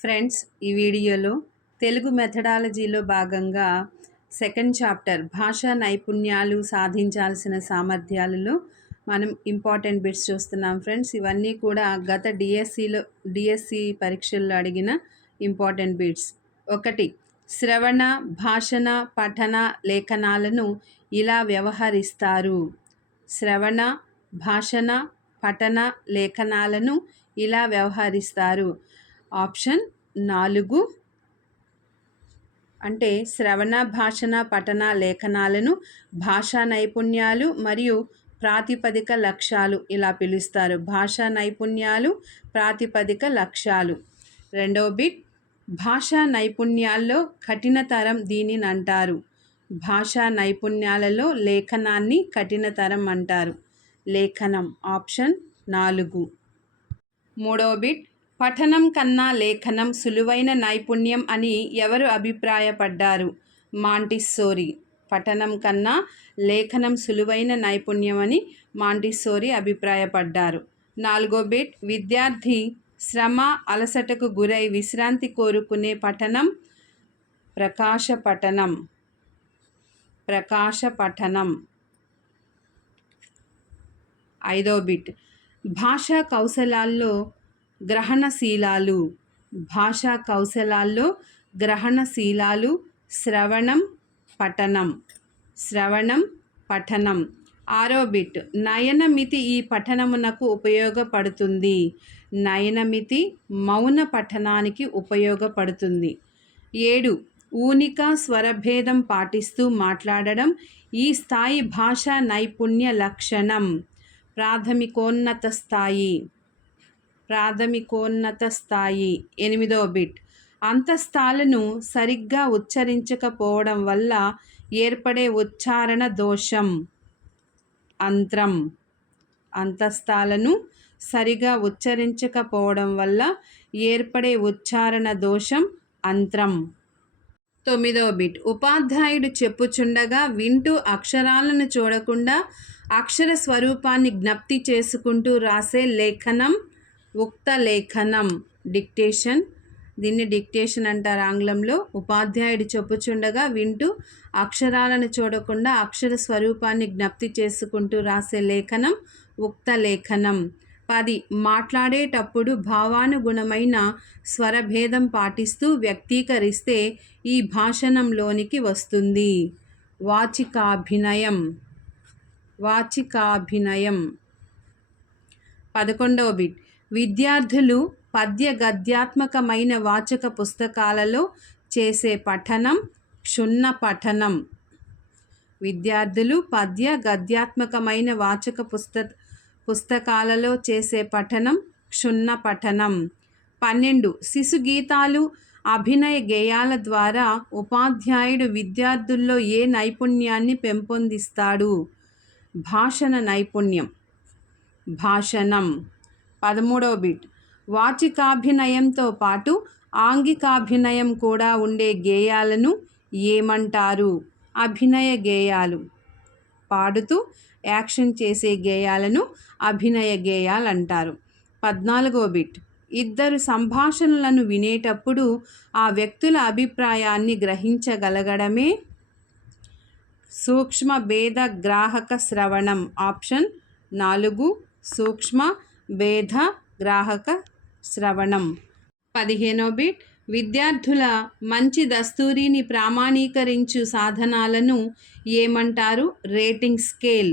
Friends, ఈ వీడియోలో తెలుగు మెథడాలజీలో భాగంగా సెకండ్ చాప్టర్ భాషా నైపుణ్యాలు సాధించాల్సిన సామర్థ్యాలలో మనం ఇంపార్టెంట్ బిట్స్ చూస్తున్నాం. ఫ్రెండ్స్, ఇవన్నీ కూడా గత డిఎస్సి పరీక్షల్లో అడిగిన ఇంపార్టెంట్ బిట్స్. 1. శ్రవణ, భాషణ, పఠన, లేఖనాలను ఇలా వ్యవహరిస్తారు. శ్రవణ, భాషణ, పఠన, లేఖనాలను ఇలా వ్యవహరిస్తారు. ఆప్షన్ 4 అంటే శ్రవణ, భాషణ, పఠన, లేఖనాలను భాషా నైపుణ్యాలు మరియు ప్రాతిపదిక లక్ష్యాలు ఇలా పిలుస్తారు. భాషా నైపుణ్యాలు, ప్రాతిపదిక లక్ష్యాలు. 2వ బిట్, భాషా నైపుణ్యాల్లో కఠినతరం దీనిని అంటారు. భాషా నైపుణ్యాలలో లేఖనాన్ని కఠినతరం అంటారు. లేఖనం ఆప్షన్ 4. 3వ బిట్, పఠనం కన్నా లేఖనం సులువైన నైపుణ్యం అని ఎవరు అభిప్రాయపడ్డారు? మాంటిస్సోరీ. పఠనం కన్నా లేఖనం సులువైన నైపుణ్యం అని మాంటిస్సోరీ అభిప్రాయపడ్డారు. 4వ బిట్, విద్యార్థి శ్రమ, అలసటకు గురై విశ్రాంతి కోరుకునే పఠనం ప్రకాశ పఠనం. ప్రకాశ పఠనం. 5వ బిట్, భాషా కౌశలాల్లో గ్రహణశీలాలు. భాషా కౌశలాల్లో గ్రహణశీలాలు శ్రవణం, పఠనం. శ్రవణం, పఠనం. 6వ బిట్, నయనమితి ఈ పఠనమునకు ఉపయోగపడుతుంది. నయనమితి మౌన పఠనానికి ఉపయోగపడుతుంది. 7. ఊనిక, స్వరభేదం పాటిస్తూ మాట్లాడడం ఈ స్థాయి భాషా నైపుణ్య లక్షణం. ప్రాథమికోన్నత స్థాయి. ప్రాథమికోన్నత స్థాయి. 8వ బిట్, అంతస్తాలను సరిగ్గా ఉచ్చరించకపోవడం వల్ల ఏర్పడే ఉచ్చారణ దోషం అంత్రం. అంతస్తాలను సరిగా ఉచ్చరించకపోవడం వల్ల ఏర్పడే ఉచ్చారణ దోషం అంత్రం. 9వ బిట్, ఉపాధ్యాయుడు చెప్పుచుండగా వింటూ అక్షరాలను చూడకుండా అక్షర స్వరూపాన్ని జ్ఞప్తి చేసుకుంటూ రాసే లేఖనం ఉక్త లేఖనం. డిక్టేషన్. దీన్ని డిక్టేషన్ అంటారు ఆంగ్లంలో. ఉపాధ్యాయుడు చెప్పుచుండగా వింటూ అక్షరాలను చూడకుండా అక్షర స్వరూపాన్ని జ్ఞప్తి చేసుకుంటూ రాసే లేఖనం ఉక్త లేఖనం. 10. మాట్లాడేటప్పుడు భావానుగుణమైన స్వరభేదం పాటిస్తూ వ్యక్తీకరిస్తే ఈ భాషణంలోనికి వస్తుంది. వాచికాభినయం. వాచికాభినయం. 11వ బిట్, విద్యార్థులు పద్య గద్యాత్మకమైన వాచక పుస్తకాలలో చేసే పఠనం క్షుణ్ణ పఠనం. విద్యార్థులు పద్య గద్యాత్మకమైన వాచక పుస్తకాలలో చేసే పఠనం క్షుణ్ణ పఠనం. 12. శిశు గీతాలు, అభినయ గేయాల ద్వారా ఉపాధ్యాయుడు విద్యార్థుల్లో ఏ నైపుణ్యాన్ని పెంపొందిస్తాడు? భాషణ నైపుణ్యం. భాషణం. 13వ బిట్, వాచికాభినయంతో పాటు ఆంగికాభినయం కూడా ఉండే గేయాలను ఏమంటారు? అభినయ గేయాలు. పాడుతూ యాక్షన్ చేసే గేయాలను అభినయ గేయాలు అంటారు. 14వ బిట్, ఇద్దరు సంభాషణలను వినేటప్పుడు ఆ వ్యక్తుల అభిప్రాయాన్ని గ్రహించగలగడమే సూక్ష్మ భేద గ్రాహక శ్రవణం. ఆప్షన్ 4 సూక్ష్మ భేద గ్రాహక శ్రవణం. 15వ బిట్, విద్యార్థుల మంచి దస్తూరిని ప్రామాణీకరించు సాధనాలను ఏమంటారు? Rating scale.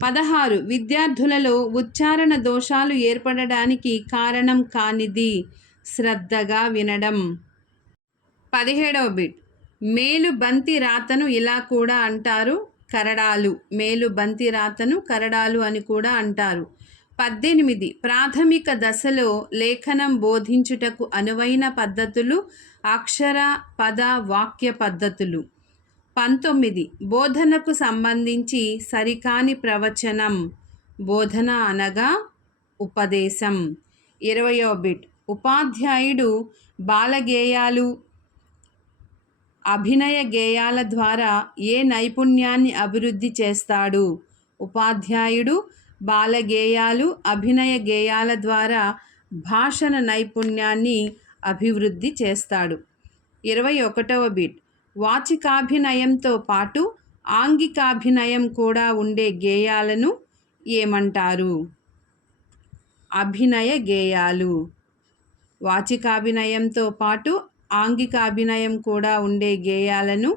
16. విద్యార్థులలో ఉచ్చారణ దోషాలు ఏర్పడడానికి కారణం కానిది శ్రద్ధగా వినడం. 17వ బిట్, మేలు బంతి రాతను ఇలా కూడా అంటారు కరడాలు. మేలు బంతి రాతను కరడాలు అని కూడా అంటారు. 18. ప్రాథమిక దశలో లేఖనం బోధించుటకు అనువైన పద్ధతులు అక్షర, పద, వాక్య పద్ధతులు. 19. బోధనకు సంబంధించి సరికాని ప్రవచనం. బోధన అనగా ఉపదేశం. 20వ బిట్, ఉపాధ్యాయుడు బాలగేయాలు, అభినయ గేయాల ద్వారా ఏ నైపుణ్యాన్ని అభివృద్ధి చేస్తాడు? ఉపాధ్యాయుడు బాలగేయాలు, అభినయ గేయాల ద్వారా భాషణ నైపుణ్యాన్ని అభివృద్ధి చేస్తాడు. 21వ బిట్ వాచికాభినయంతో పాటు ఆంగికాభినయం కూడా ఉండే గేయాలను ఏమంటారు? అభినయ గేయాలు. వాచికాభినయంతో పాటు ఆంగికాభినయం కూడా ఉండే గేయాలను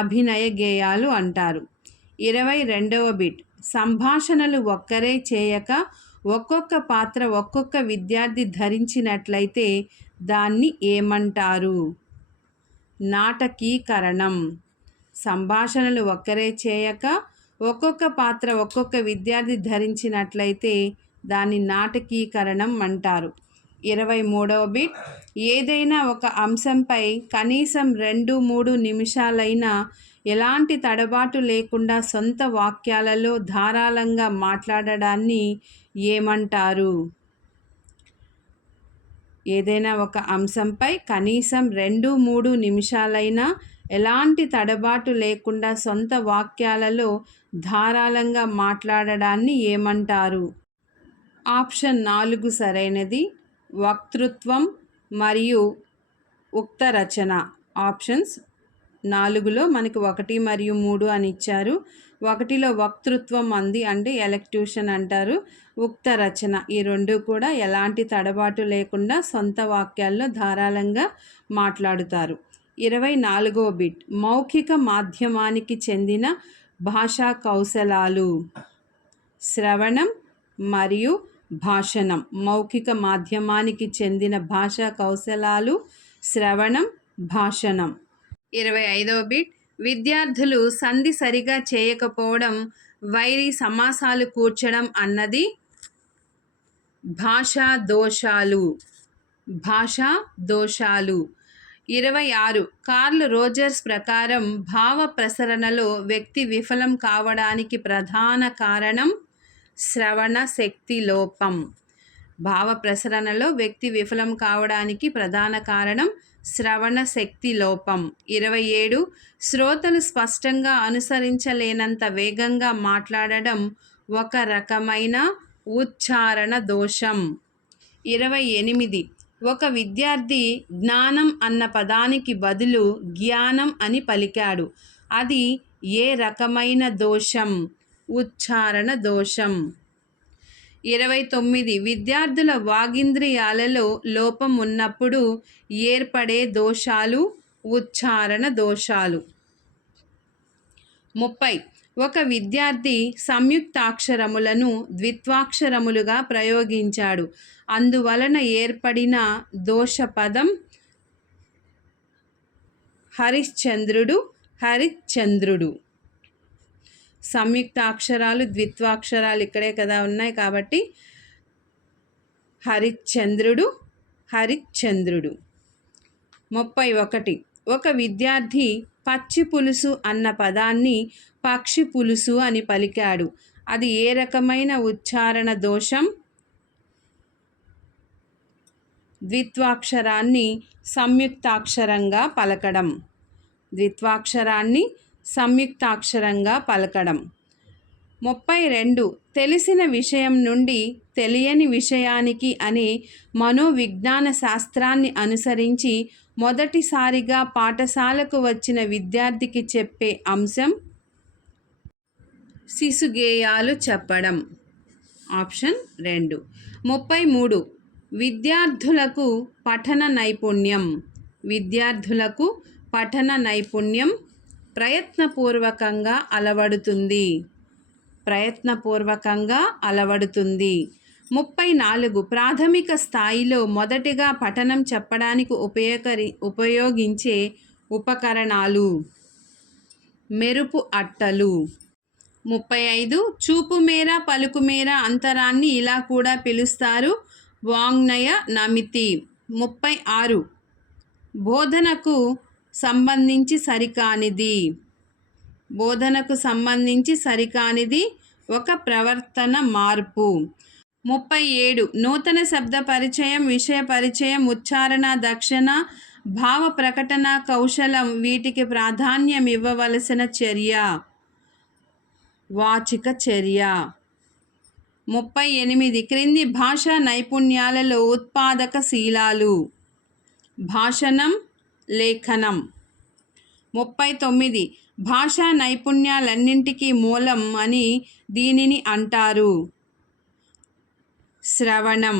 అభినయ గేయాలు అంటారు. 22వ బిట్ సంభాషణలు ఒక్కరే చేయక ఒక్కొక్క పాత్ర ఒక్కొక్క విద్యార్థి ధరించినట్లయితే దాన్ని ఏమంటారు? నాటకీకరణం. సంభాషణలు ఒక్కరే చేయక ఒక్కొక్క పాత్ర ఒక్కొక్క విద్యార్థి ధరించినట్లయితే దాన్ని నాటకీకరణం అంటారు. 23వ బిట్ ఏదైనా ఒక అంశంపై కనీసం 2-3 నిమిషాలైనా ఎలాంటి తడబాటు లేకుండా సొంత వాక్యాలలో ధారాళంగా మాట్లాడడాన్ని ఏమంటారు? ఏదైనా ఒక అంశంపై కనీసం 2-3 నిమిషాలైనా ఎలాంటి తడబాటు లేకుండా సొంత వాక్యాలలో ధారాళంగా మాట్లాడడాన్ని ఏమంటారు? ఆప్షన్ 4 సరైనది. వక్తృత్వం మరియు ఉక్త రచన. ఆప్షన్స్ 4లో మనకి 1 మరియు 3 అని ఇచ్చారు. 1లో వక్తృత్వం అంది, అంటే ఎలక్ట్యూషన్ అంటారు. ఉక్త రచన, ఈ 2 కూడా ఎలాంటి తడబాటు లేకుండా సొంత వాక్యాల్లో ధారాళంగా మాట్లాడుతారు. 24వ బిట్ మౌఖిక మాధ్యమానికి చెందిన భాషా కౌశలాలు. శ్రవణం మరియు భాషణం. మౌఖిక మాధ్యమానికి చెందిన భాషా కౌశలాలు శ్రవణం, భాషణం. 25వ బిట్ విద్యార్థులు సంధి సరిగా చేయకపోవడం, వైరి సమాసాలు కూర్చడం అన్నది భాషా దోషాలు. భాషా దోషాలు. 26 కార్ల్ రోజర్స్ ప్రకారం భావ ప్రసరణలో వ్యక్తి విఫలం కావడానికి ప్రధాన కారణం శ్రవణ శక్తి లోపం. భావ ప్రసరణలో వ్యక్తి విఫలం కావడానికి ప్రధాన కారణం శ్రవణ శక్తి లోపం. 27 శ్రోతలు స్పష్టంగా అనుసరించలేనంత వేగంగా మాట్లాడడం ఒక రకమైన ఉచ్చారణ దోషం. 28 ఒక విద్యార్థి జ్ఞానం అన్న పదానికి బదులు జ్ఞానం అని పలికాడు. అది ఏ రకమైన దోషం? ఉచ్చారణ దోషం. 29 విద్యార్థుల వాగింద్రియాలలో లోపం ఉన్నప్పుడు ఏర్పడే దోషాలు ఉచ్చారణ దోషాలు. 30 ఒక విద్యార్థి సంయుక్తాక్షరములను ద్విత్వాక్షరములుగా ప్రయోగించాడు. అందువలన ఏర్పడిన దోషపదం హరిశ్చంద్రుడు, హరిశ్చంద్రుడు. సంయుక్తాక్షరాలు ద్విత్వాక్షరాలు ఇక్కడే కదా ఉన్నాయి, కాబట్టి హరిశ్చంద్రుడు, హరిశ్చంద్రుడు. 31 ఒక విద్యార్థి పచ్చి పులుసు అన్న పదాన్ని పక్షి పులుసు అని పలికాడు. అది ఏ రకమైన ఉచ్చారణ దోషం? ద్విత్వాక్షరాన్ని సంయుక్తాక్షరంగా పలకడం. ద్విత్వాక్షరాన్ని సంయుక్తాక్షరంగా పలకడం. 32 తెలిసిన విషయం నుండి తెలియని విషయానికి అనే మనోవిజ్ఞాన శాస్త్రాన్ని అనుసరించి మొదటిసారిగా పాఠశాలకు వచ్చిన విద్యార్థికి చెప్పే అంశం శిశుగేయాలు చెప్పడం. ఆప్షన్ 2. 33 విద్యార్థులకు పఠన నైపుణ్యం. విద్యార్థులకు పఠన నైపుణ్యం ప్రయత్నపూర్వకంగా అలవడుతుంది. ప్రయత్నపూర్వకంగా అలవడుతుంది. 34 ప్రాథమిక స్థాయిలో మొదటిగా పఠనం చెప్పడానికి ఉపయోగించే ఉపకరణాలు. మెరుపు అట్టలు. 35 చూపు మేర పలుకు మేర అంతరాన్ని ఇలా కూడా పిలుస్తారు, వాంగ్మయ నమితి. 36 బోధనకు సంబంధించి సరికానిది. బోధనకు సంబంధించి సరికానిది ఒక ప్రవర్తన మార్పు. 37 నూతన శబ్ద పరిచయం, విషయ పరిచయం, ఉచ్చారణ దక్షణ, భావ ప్రకటన కౌశలం వీటికి ప్రాధాన్యం ఇవ్వవలసిన చర్య వాచిక చర్య. 38 క్రింది భాషా నైపుణ్యాలలో ఉత్పాదక శీలాలు. భాషణం, లేఖనం. 39 భాషా నైపుణ్యాలన్నింటికీ మూలం అని దీనిని అంటారు. శ్రవణం.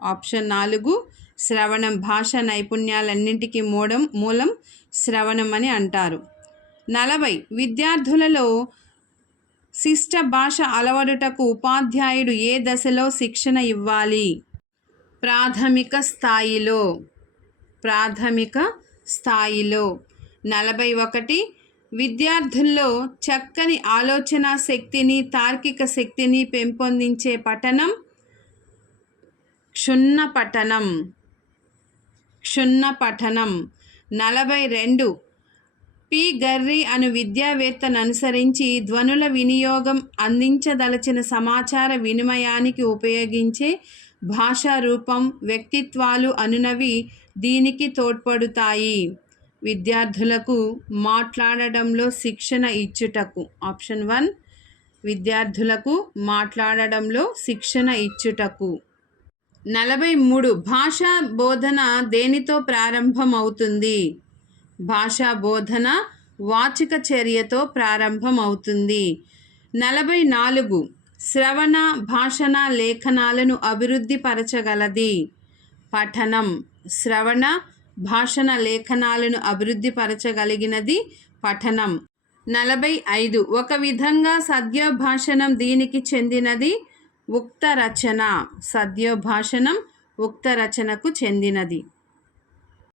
ఆప్షన్ 4 శ్రవణం. భాషా నైపుణ్యాలన్నింటికీ మూలం శ్రవణం అని అంటారు. 40 విద్యార్థులలో శిష్ట భాష అలవడుటకు ఉపాధ్యాయుడు ఏ దశలో శిక్షణ ఇవ్వాలి? ప్రాథమిక స్థాయిలో. 41 విద్యార్థుల్లో చక్కని ఆలోచన శక్తిని, తార్కిక శక్తిని పెంపొందించే పఠనం క్షుణ్ణ పఠనం. 42 పి. గర్రీ అను విద్యావేత్తను అనుసరించి ధ్వనుల వినియోగం అందించదలచిన సమాచార వినిమయానికి ఉపయోగించే భాషా రూపం, వ్యక్తిత్వాలు అనునవి దీనికి తోడ్పడుతాయి. విద్యార్థులకు మాట్లాడడంలో శిక్షణ ఇచ్చుటకు. ఆప్షన్ 1 విద్యార్థులకు మాట్లాడడంలో శిక్షణ ఇచ్చుటకు. 43 భాషా బోధన దేనితో ప్రారంభమవుతుంది? భాషా బోధన వాచిక చర్యతో ప్రారంభమవుతుంది. 44 శ్రవణ, భాషణ, లేఖనాలను అభివృద్ధి పరచగలది. పఠనం. శ్రవణ, భాషణ, లేఖనాలను అభివృద్ధి పరచగలిగినది పఠనం. 45 ఒక విధంగా సద్యోభాషణం దీనికి చెందినది. ఉక్త రచన. సద్యోభాషణం ఉక్త రచనకు చెందినది.